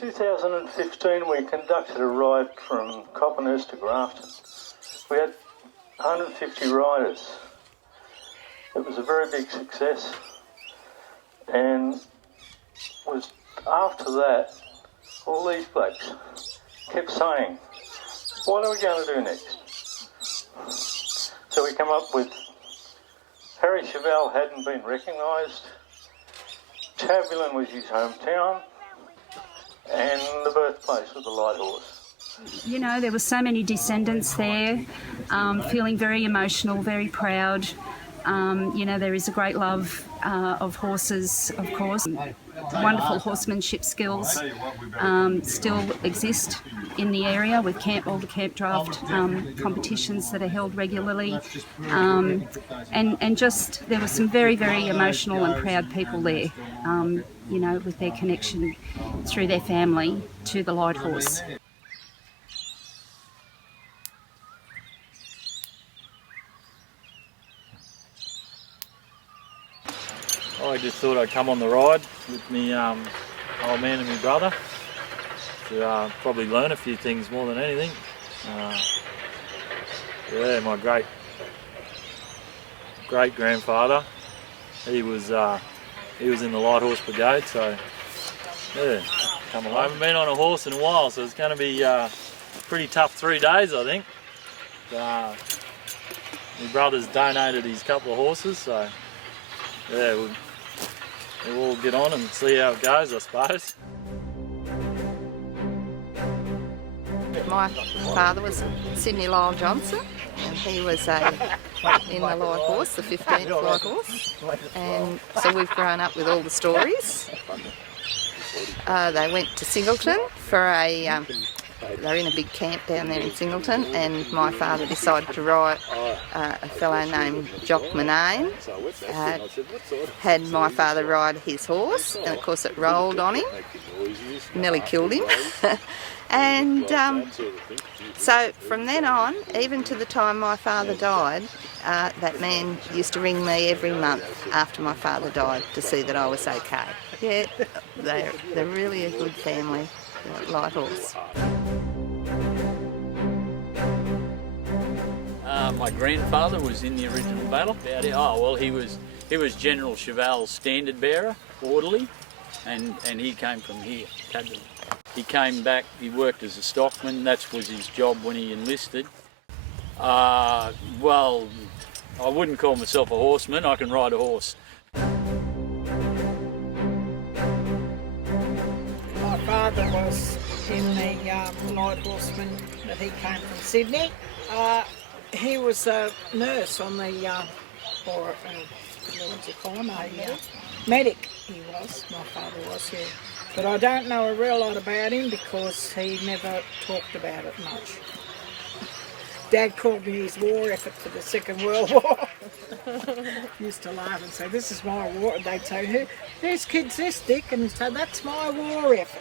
2015 we conducted a ride from Coppernhurst to Grafton. We had 150 riders. It was a very big success, and was after that all these blokes kept saying, what are we going to do next? So we come up with Harry Chauvel hadn't been recognised, Tabulam was his hometown, and the birthplace of the light horse. You know, there were so many descendants there, feeling very emotional, very proud. You know, there is a great love of horses, of course. Wonderful horsemanship skills still exist in the area with all the camp draft competitions that are held regularly. And just, there were some very, very emotional and proud people there, you know, with their connection through their family to the light horse. I just thought I'd come on the ride with me old man and my brother to probably learn a few things more than anything. Yeah, my great grandfather, he was in the light horse brigade, so yeah, come along. I haven't been on a horse in a while, so it's going to be a pretty tough 3 days, I think. My brother's donated his couple of horses, so yeah, we'll all get on and see how it goes, I suppose. My father was Sydney Lyle Johnson, and he was in the light horse, the 15th light horse, and so we've grown up with all the stories. They went to Singleton for they're in a big camp down there in Singleton, and my father decided to ride a fellow named Jock Manane. Had my father ride his horse, and of course it rolled on him, nearly killed him. And so from then on, even to the time my father died, that man used to ring me every month after my father died to see that I was okay. Yeah, they're really a good family, light horse. My grandfather was in the original battle. Oh well, he was General Chauvel's standard bearer, orderly, and he came from here, Tabulam. He came back. He worked as a stockman. That was his job when he enlisted. Well, I wouldn't call myself a horseman. I can ride a horse. My father was in the light horseman that he came from Sydney. He was a nurse on the, what do you call him, medic he was, my father was, yeah. But I don't know a real lot about him because he never talked about it much. Dad called me his war effort for the Second World War. Used to laugh and say, this is my war, and they'd say, whose kid's this, Dick? And he'd say, that's my war effort.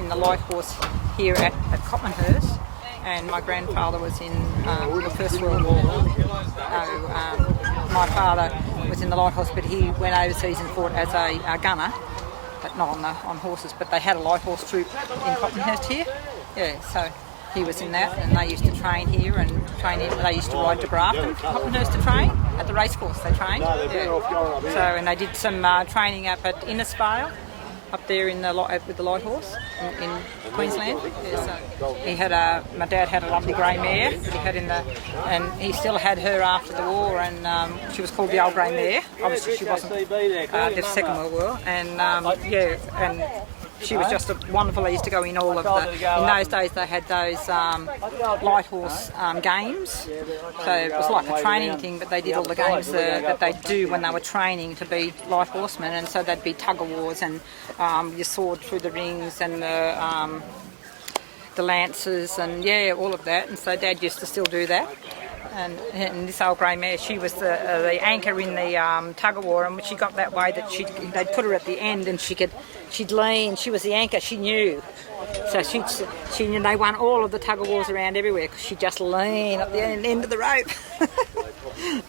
in the light horse here at Copmanhurst, and my grandfather was in the First World War. My father was in the light horse, but he went overseas and fought as a gunner, but not on horses. But they had a light horse troop in Copmanhurst here. Yeah, so he was in that, and they used to train here and they used to ride to Grafton, Copmanhurst to train at the racecourse. They trained. Yeah. So, and they did some training up at Innisfail, up there in the with the light horse in Queensland. Yeah, so he had my dad had a lovely grey mare that he had and he still had her after the war, and she was called the Old Grey Mare. Obviously, she wasn't the Second World War, and and she was just wonderful. They used to go in all of in those days they had those light horse games, so it was like a training thing, but they did all the games that they do when they were training to be light horsemen, and so there'd be tug of wars and your sword through the rings and the lances and all of that, and so Dad used to still do that. And this old grey mare, she was the anchor in the tug of war, and when she got that way that they'd put her at the end and she'd lean. She was the anchor. She knew, so she knew. They won all of the tug of wars around everywhere because she'd just lean at the end of the rope.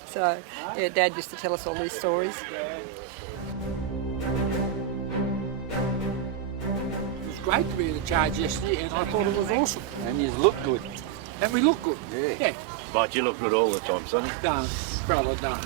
So yeah, Dad used to tell us all these stories. It was great to be in the charge yesterday, and I thought it was awesome. And you look good. And we look good. Yeah. But you look good all the time, sonny. Don't, brother, don't.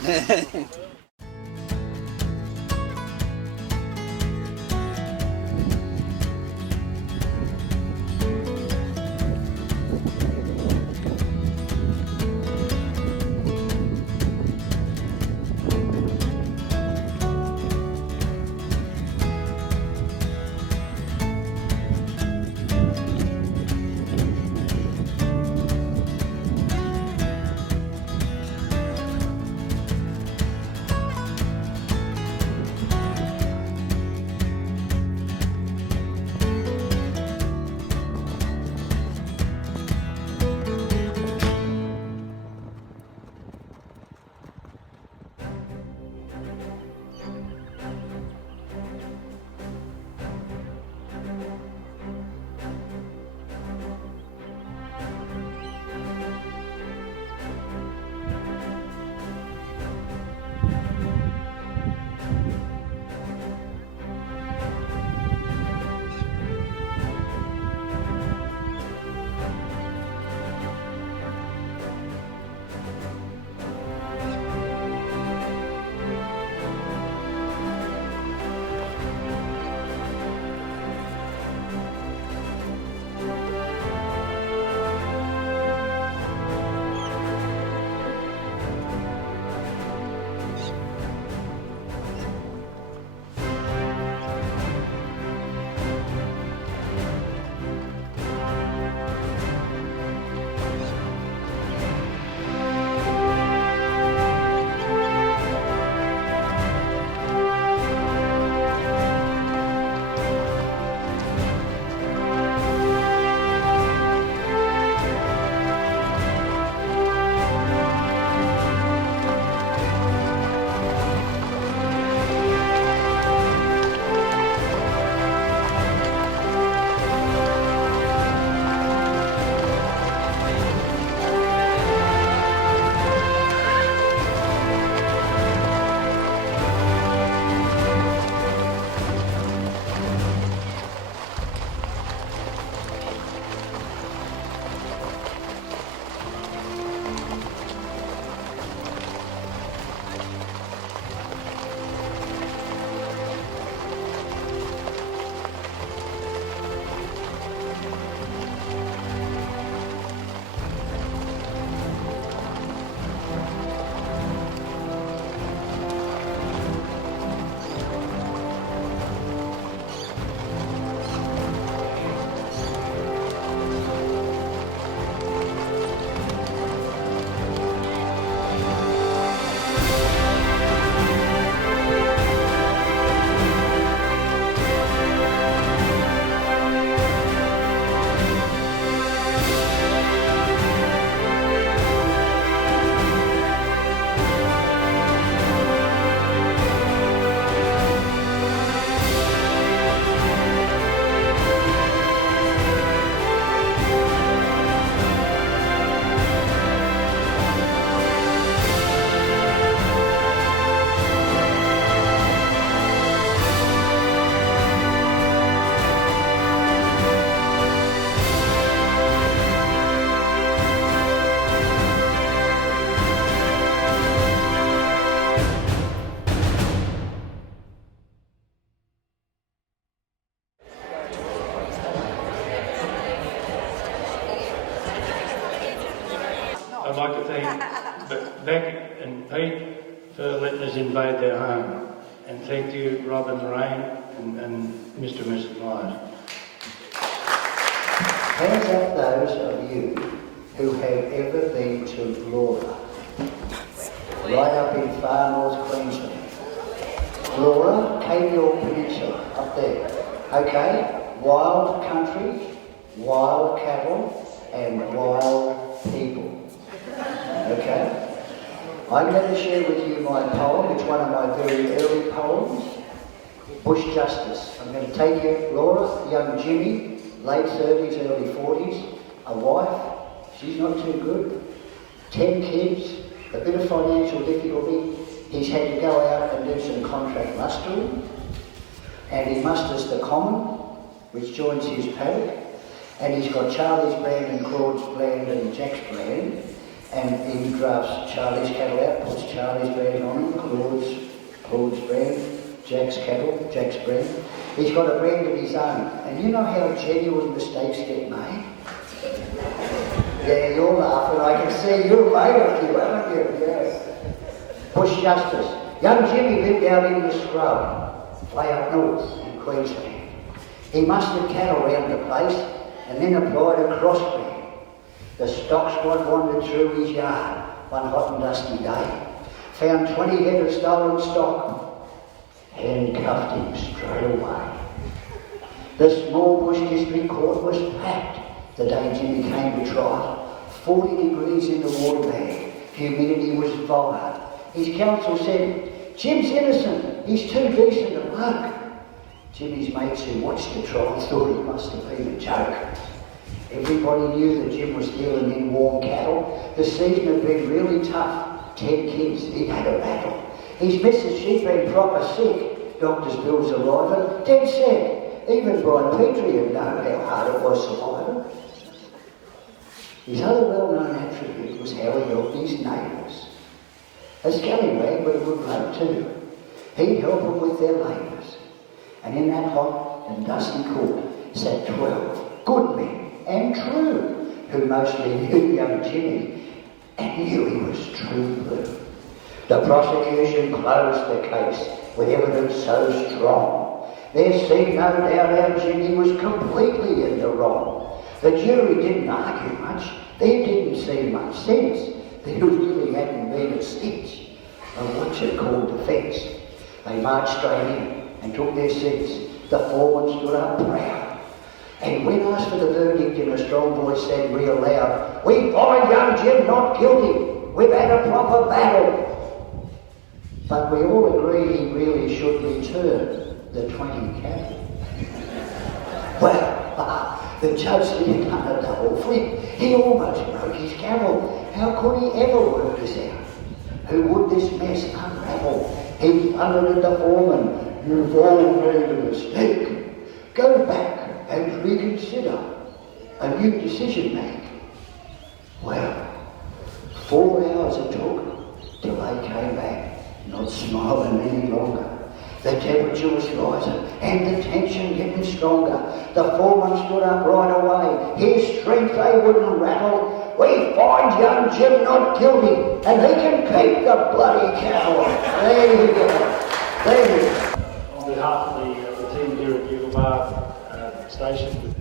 has invaded their home. And thank you, Rob and Lorraine, and Mr. and Mrs. Myers. Hands up those of you who have ever been to Laura, right up in far north Queensland. Laura, Cape Peninsula, up there. Okay, wild country, wild cattle, and wild people. Okay? I'm going to share with you my poem. It's one of my very early poems, Bush Justice. I'm going to take you, Laura, young Jimmy, late 30s, early 40s, a wife, she's not too good, 10 kids, a bit of financial difficulty. He's had to go out and do some contract mustering, and he musters the Common, which joins his paddock, and he's got Charlie's brand and Claude's brand and Jack's brand, and he drafts Charlie's cattle out, puts Charlie's brand on them, Claude's brand, Jack's cattle, Jack's brand. He's got a brand of his own, and you know how genuine mistakes get made? Yeah, you're laughing, I can see you've made a few, haven't you? Yes. Bush Justice. Young Jimmy lived out in the scrub, way up north in Queensland. He mustered cattle round the place and then applied a crossbreed. The stock squad wandered through his yard one hot and dusty day, found 20 head of stolen stock, handcuffed him straight away. The small bush district court was packed the day Jimmy came to trial. 40 degrees in the water bag, humidity was vile. His counsel said, Jim's innocent, he's too decent a bloke. Jimmy's mates who watched the trial thought he must have been a joke. Everybody knew that Jim was dealing in warm cattle. The season had been really tough. 10 kids, he had a battle. His missus, she'd been proper sick. Doctor's bills arriving, dead set. Even Brian Petrie had known how hard it was surviving. His other well-known attribute was how he helped his neighbours. A scallywag, but a good bloke too. He'd help them with their labours. And in that hot and dusty court sat 12 good men and true, who mostly knew young Jimmy and knew he was true blue. The prosecution closed the case with evidence so strong. There seemed no doubt our Jimmy was completely in the wrong. The jury didn't argue much. There didn't seem much sense. There really hadn't been a stitch of what you call defence. They marched straight in and took their seats. The foreman stood up proud. And when asked for the verdict in a strong voice said real loud, "We find young Jim not guilty. We've had a proper battle." But we all agree he really should return the 20 cattle. Well, the judge didn't done a double flip. He almost broke his gavel. How could he ever work this out? Who would this mess unravel? He thundered at the foreman, "You've all made a mistake. Go back and reconsider. A new decision make." Well, 4 hours it took till they came back, not smiling any longer. The temperature was rising and the tension getting stronger. The foreman stood up right away. His strength they wouldn't rattle. "We find young Jim not guilty and he can keep the bloody cattle." There you go. There you go. On behalf of the team here at Bugle Bar Station,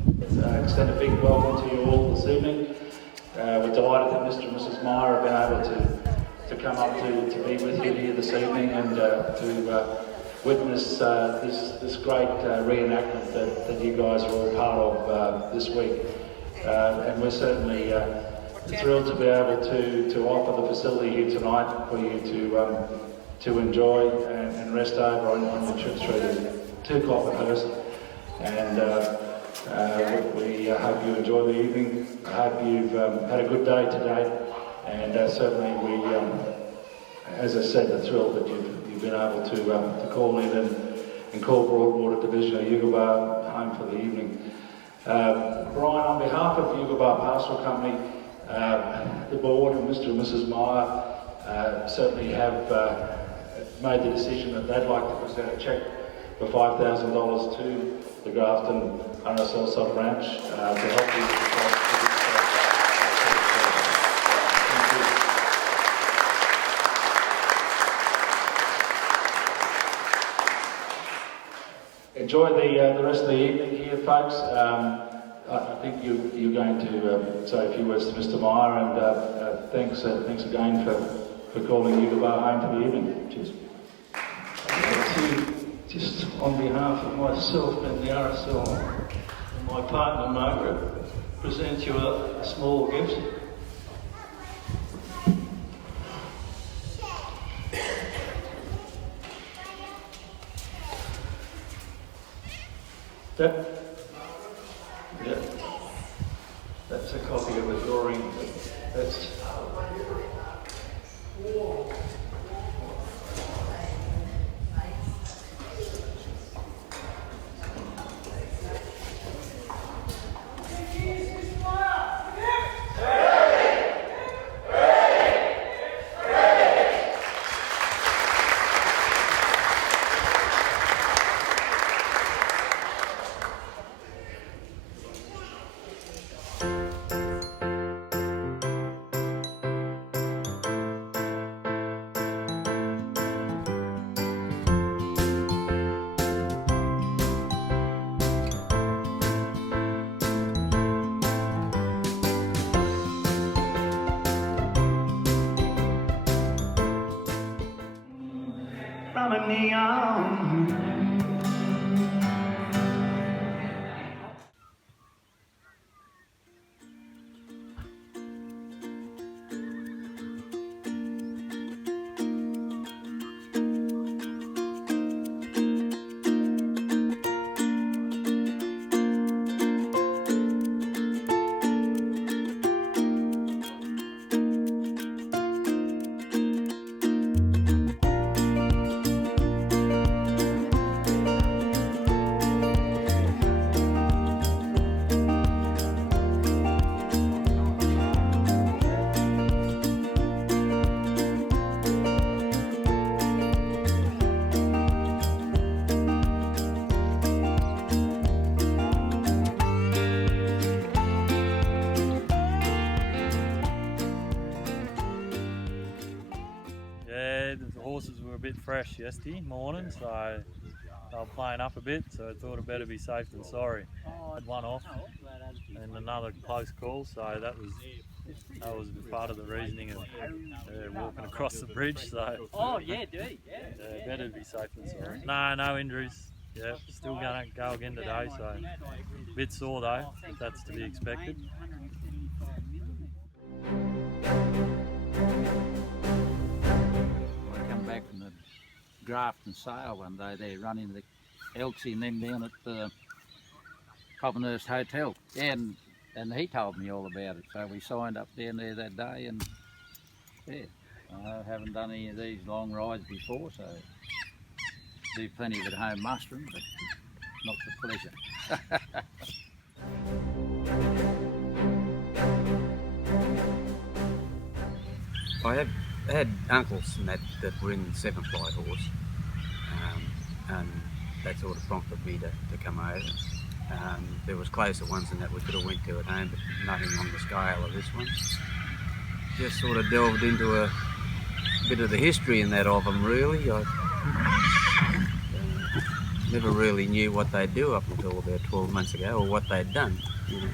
extend a big welcome to you all this evening. We're delighted that Mr. and Mrs. Meyer have been able to come up to be with you here this evening and to witness this great reenactment that you guys are all part of this week. And we're certainly thrilled to be able to offer the facility here tonight for you to enjoy and rest over on your trip through to Copperhurst. And we hope you enjoy the evening. I hope you've had a good day today. And certainly we, as I said, are thrilled that you've been able to call in and call Broadwater Division of Yugobar home for the evening. Brian, on behalf of Yugobar Pastoral Company, the board and Mr. and Mrs. Meyer certainly have made the decision that they'd like to present a cheque for $5,000 to the Grafton RSL Sub Branch to help you. enjoy the rest of the evening here, folks. I think you're going to say a few words to Mr. Meyer, and thanks again for calling Yugobar home for the evening. Cheers. Just on behalf of myself and the RSL and my partner Margaret, present you a small gift. That's a copy of a drawing. That's from me on. The horses were a bit fresh yesterday morning, so they were playing up a bit, so I thought it better be safe than sorry. Had one off and another close call, so that was part of the reasoning of walking across the bridge. So better be safe than sorry. No injuries. Yeah, still gonna go again today, so a bit sore though, but that's to be expected. Back from the Grafton sale one day, they're running the Elsie and them down at the Commemorate Hotel, and he told me all about it. So we signed up down there that day, and yeah, I haven't done any of these long rides before, so do plenty of it home mustering, but not for pleasure. I had uncles and that were in 7 Flight Horse, and that sort of prompted me to come over. There was closer ones than that we could have went to at home, but nothing on the scale of this one. Just sort of delved into a bit of the history in that of them, really. I never really knew what they'd do up until about 12 months ago, or what they'd done, you know.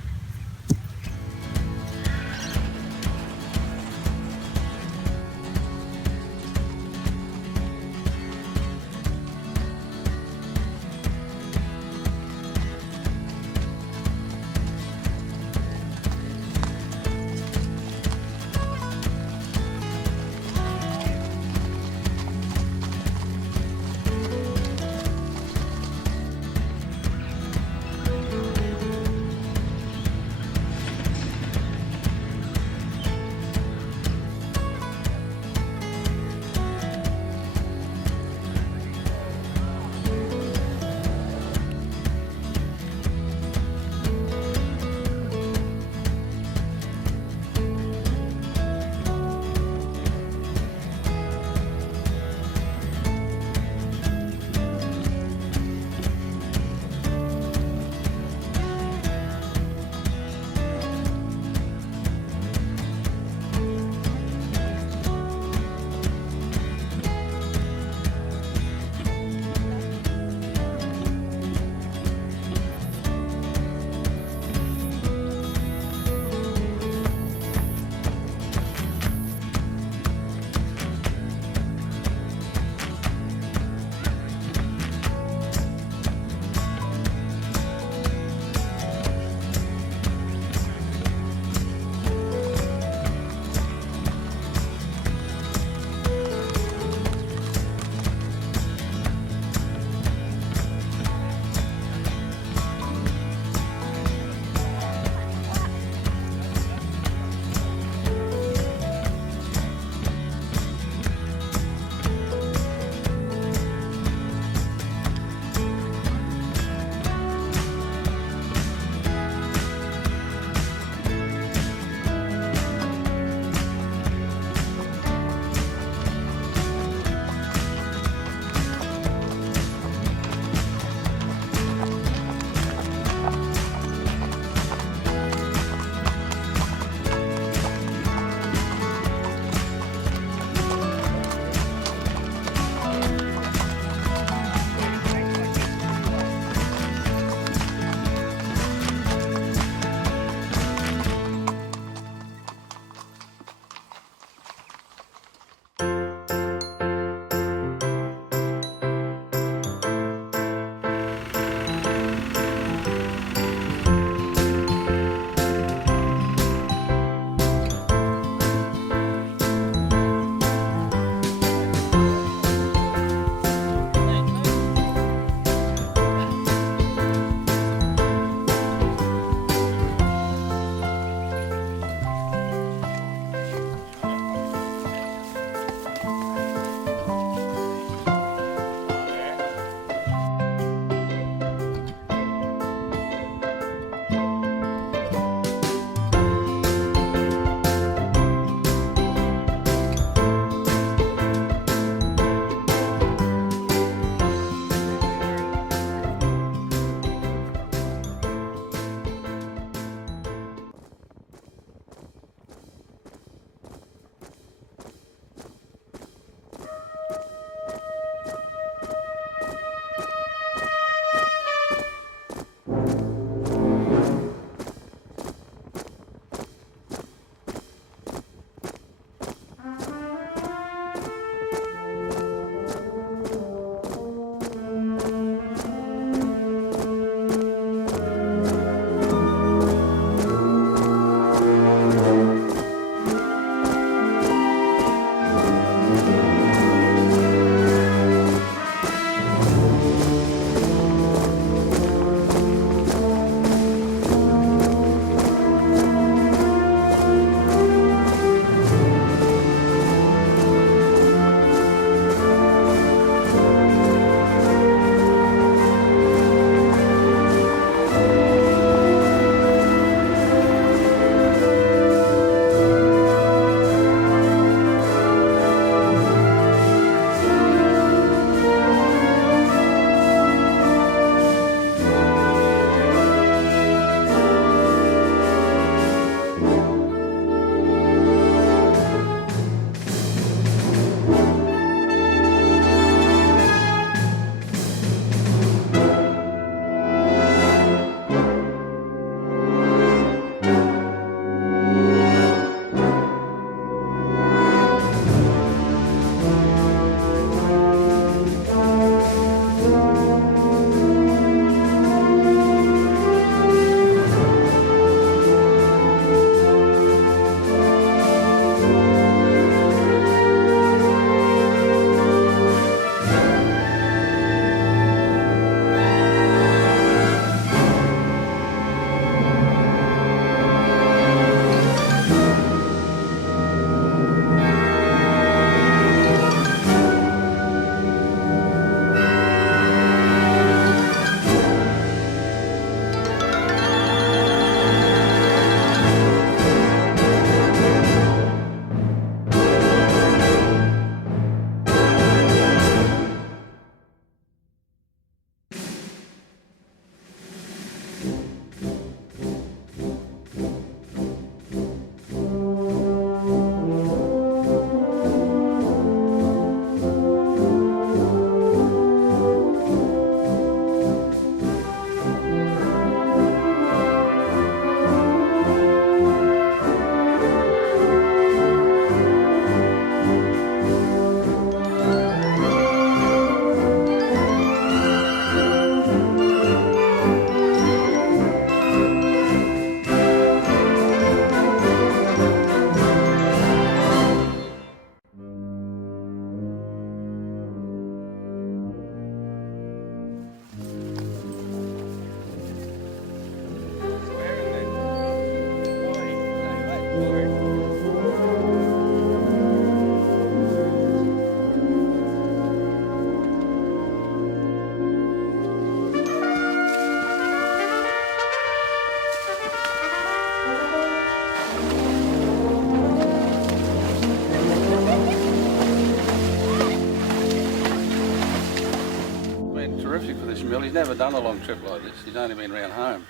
mill. He's never done a long trip like this. He's only been around home,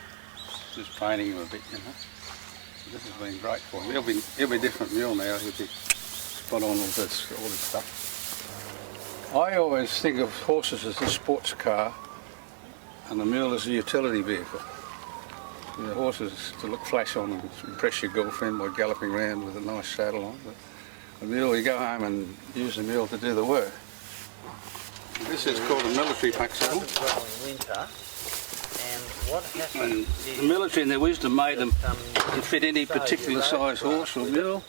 just training him a bit, you know. This has been great for him. He'll be a different mule now. He'll be spot on all this stuff. I always think of horses as a sports car and the mule as a utility vehicle. The horses to look flash on and impress your girlfriend by galloping around with a nice saddle on. But the mule, you go home and use the mule to do the work. This is called a military pack saddle. And the military in their wisdom made them to fit any particular size horse or mule.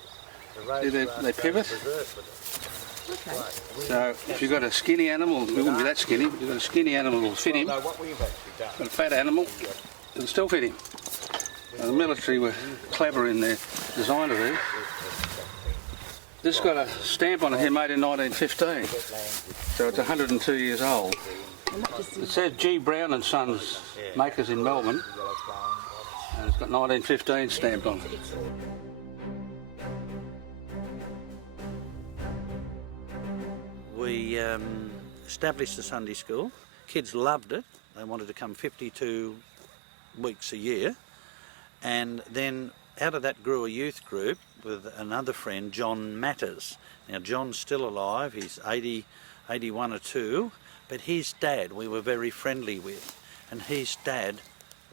See, they pivot. So if you've got a skinny animal, it wouldn't be that skinny, but if you've got a skinny animal, it'll fit him. Got a fat animal, it'll still fit him. Now, the military were clever in their design of it. This got a stamp on it here made in 1915, so it's 102 years old. It says G. Brown and Sons, makers in Melbourne, and it's got 1915 stamped on it. We established a Sunday school. Kids loved it. They wanted to come 52 weeks a year. And then out of that grew a youth group with another friend, John Matters. Now, John's still alive. He's 81 or 2. But his dad we were very friendly with. And his dad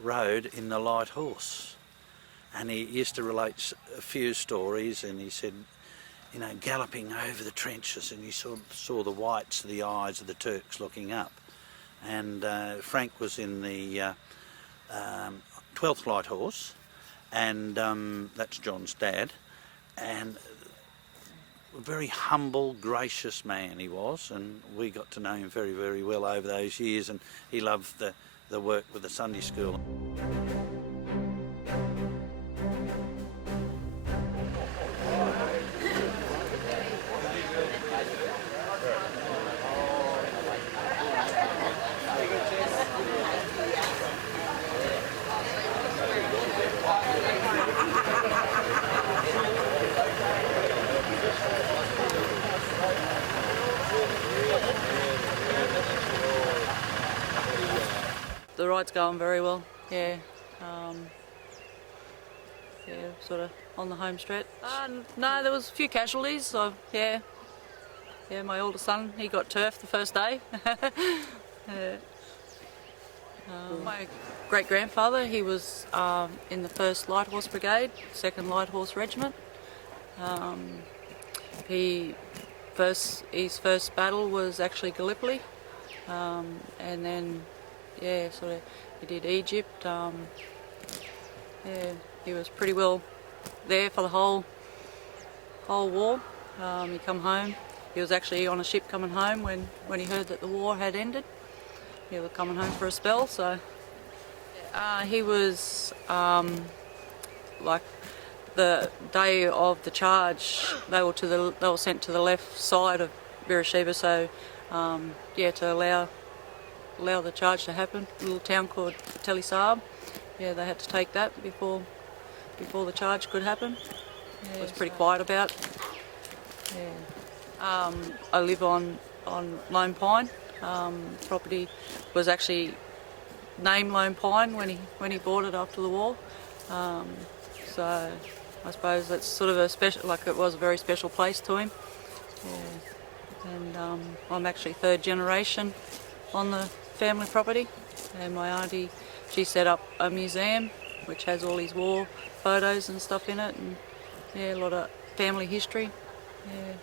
rode in the light horse. And he used to relate a few stories, and he said, you know, galloping over the trenches, and you saw the whites of the eyes of the Turks looking up. And Frank was in the 12th Light Horse, and that's John's dad. And a very humble, gracious man he was, and we got to know him very, very well over those years, and he loved the work with the Sunday school. The ride's going very well, yeah. Yeah, sort of on the home stretch. No, there was a few casualties, so yeah. Yeah, my older son, he got turfed the first day. My great-grandfather, he was in the 1st Light Horse Brigade, 2nd Light Horse Regiment. His first battle was actually Gallipoli, and then yeah, sort of he did Egypt. Yeah, he was pretty well there for the whole war. He come home. He was actually on a ship coming home when he heard that the war had ended. He was coming home for a spell, so he was like the day of the charge. They were sent to the left side of Beersheba, so yeah, to allow the charge to happen. A little town called Tabulam. Yeah, they had to take that before the charge could happen. Yeah, it was pretty quiet about. Yeah. I live on Lone Pine. Property was actually named Lone Pine when he bought it after the war. So I suppose that's sort of a special, like it was a very special place to him. Yeah. And I'm actually 3rd generation on the family property, and my auntie, she set up a museum which has all his war photos and stuff in it, and yeah, a lot of family history. Yeah.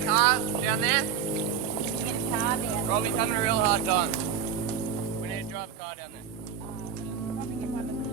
a car down there? Get a car down. Robbie's having a real hard time. We need to drive a car down there. Probably get one of the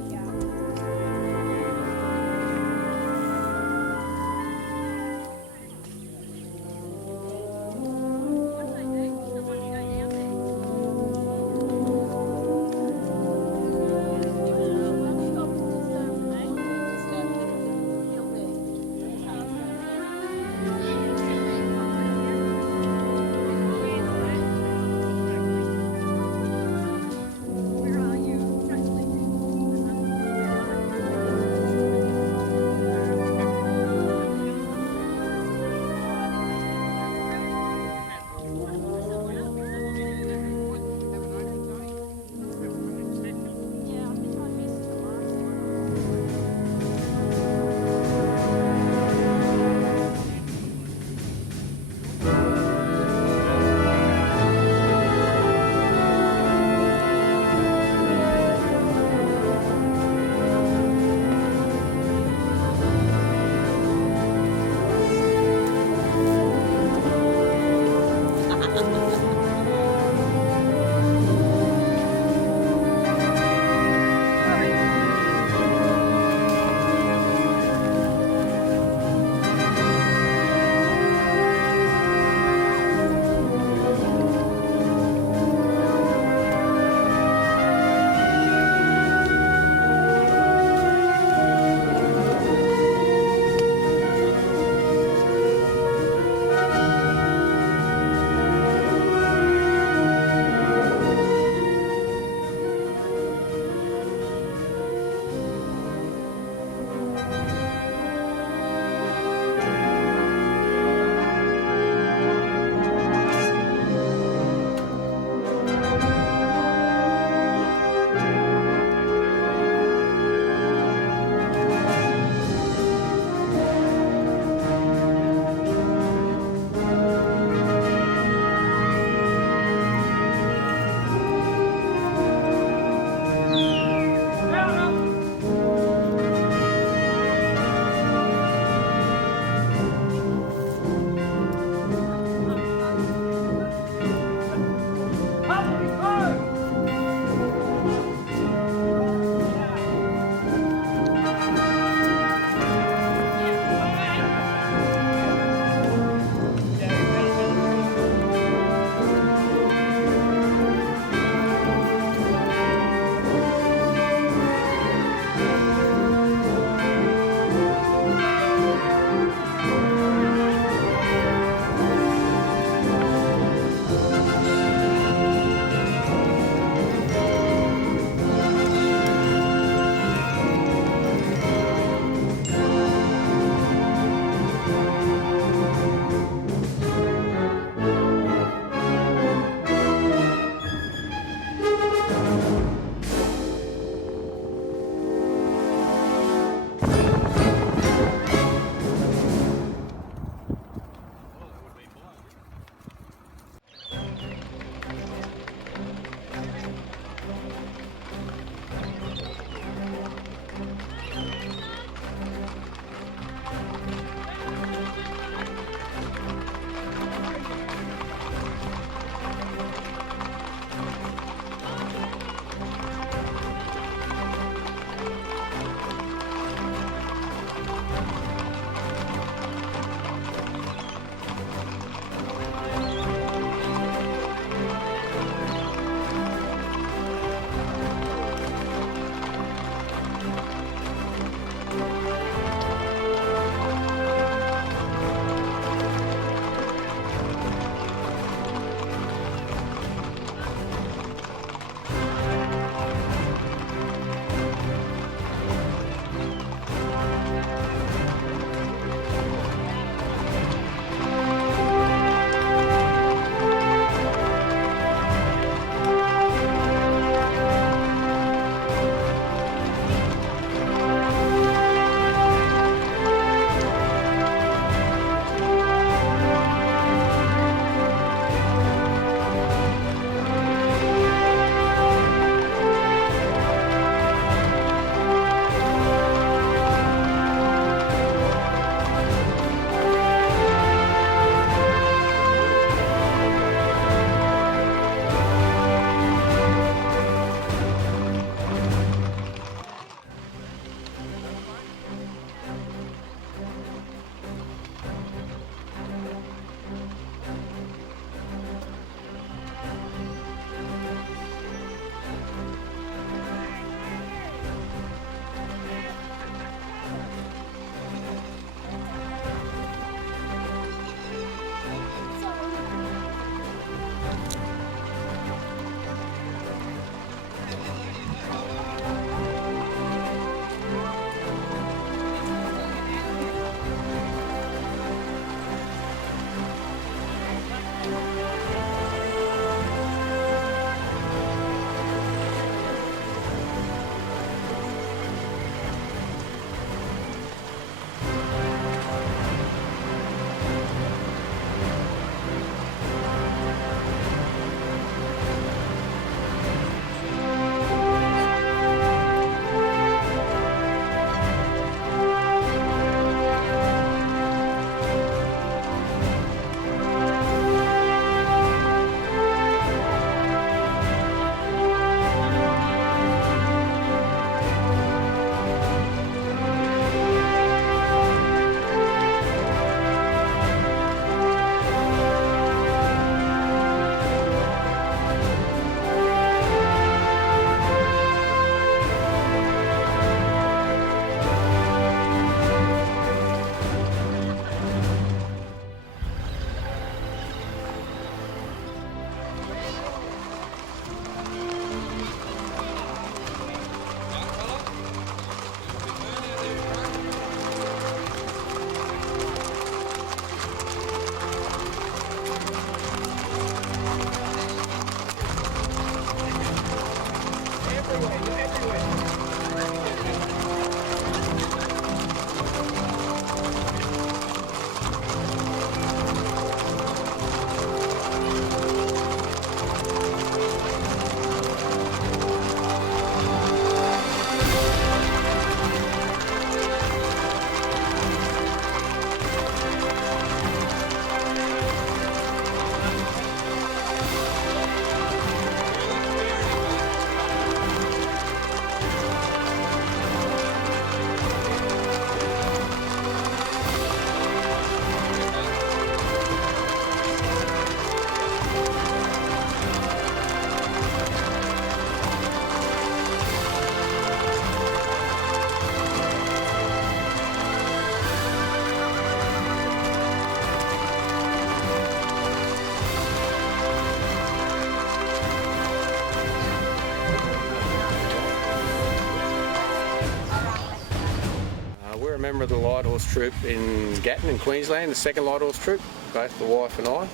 a member of the Light Horse Troop in Gatton in Queensland, the second Light Horse Troop, both the wife and I.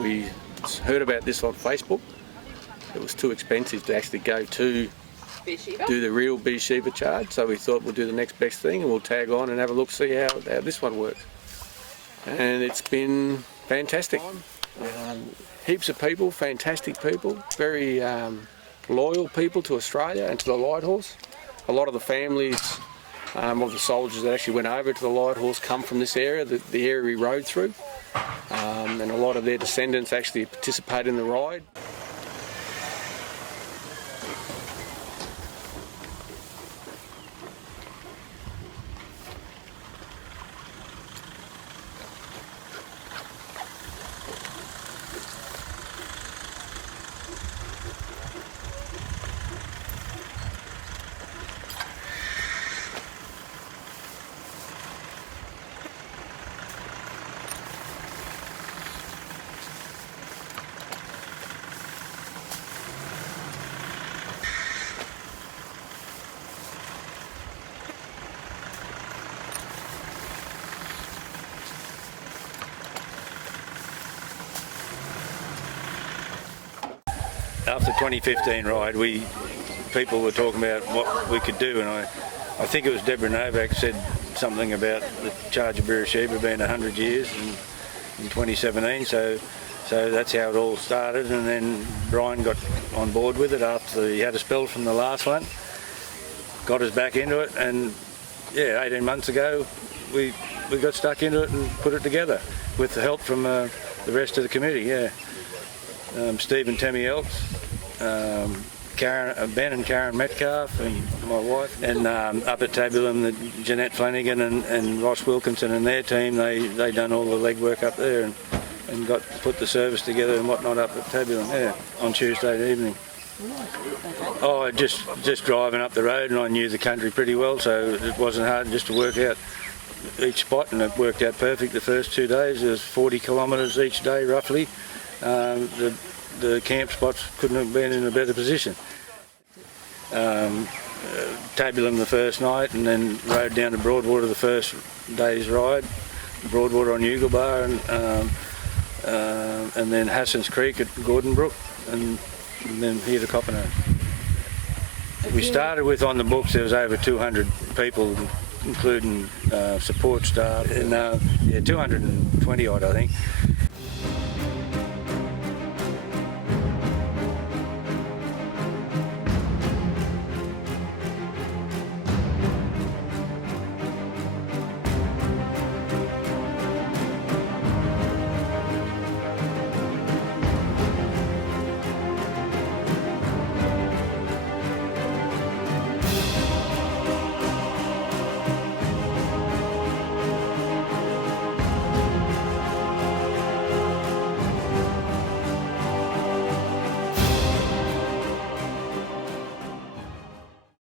We heard about this on Facebook. It was too expensive to actually go to do the real Beersheba charge, so we thought we'll do the next best thing and we'll tag on and have a look, see how this one works. And it's been fantastic. Heaps of people, fantastic people, very loyal people to Australia and to the Light Horse. A lot of the families of the soldiers that actually went over to the Light Horse come from this area, the area we rode through. And a lot of their descendants actually participate in the ride. After the 2015 ride, people were talking about what we could do, and I think it was Deborah Novak said something about the Charge of Beersheba being 100 years in 2017, so that's how it all started. And then Brian got on board with it after he had a spell from the last one, got us back into it, and yeah, 18 months ago we got stuck into it and put it together with the help from the rest of the committee. Yeah. Steve and Tammy Elks, Ben and Karen Metcalf and my wife, and up at Tabulam, Jeanette Flanagan and Ross Wilkinson and their team, they done all the legwork up there and put the service together and whatnot up at Tabulam, yeah, on Tuesday evening. Oh, just driving up the road, and I knew the country pretty well, so it wasn't hard just to work out each spot, and it worked out perfect the first 2 days. There was 40 kilometres each day roughly. The camp spots couldn't have been in a better position. Tabulam the first night, and then rode down to Broadwater the first day's ride, Broadwater on Yugelbar, and then Hassans Creek at Gordon Brook, and then here to Coppino. We started with, on the books, there was over 200 people, including support staff, and 220 odd, I think.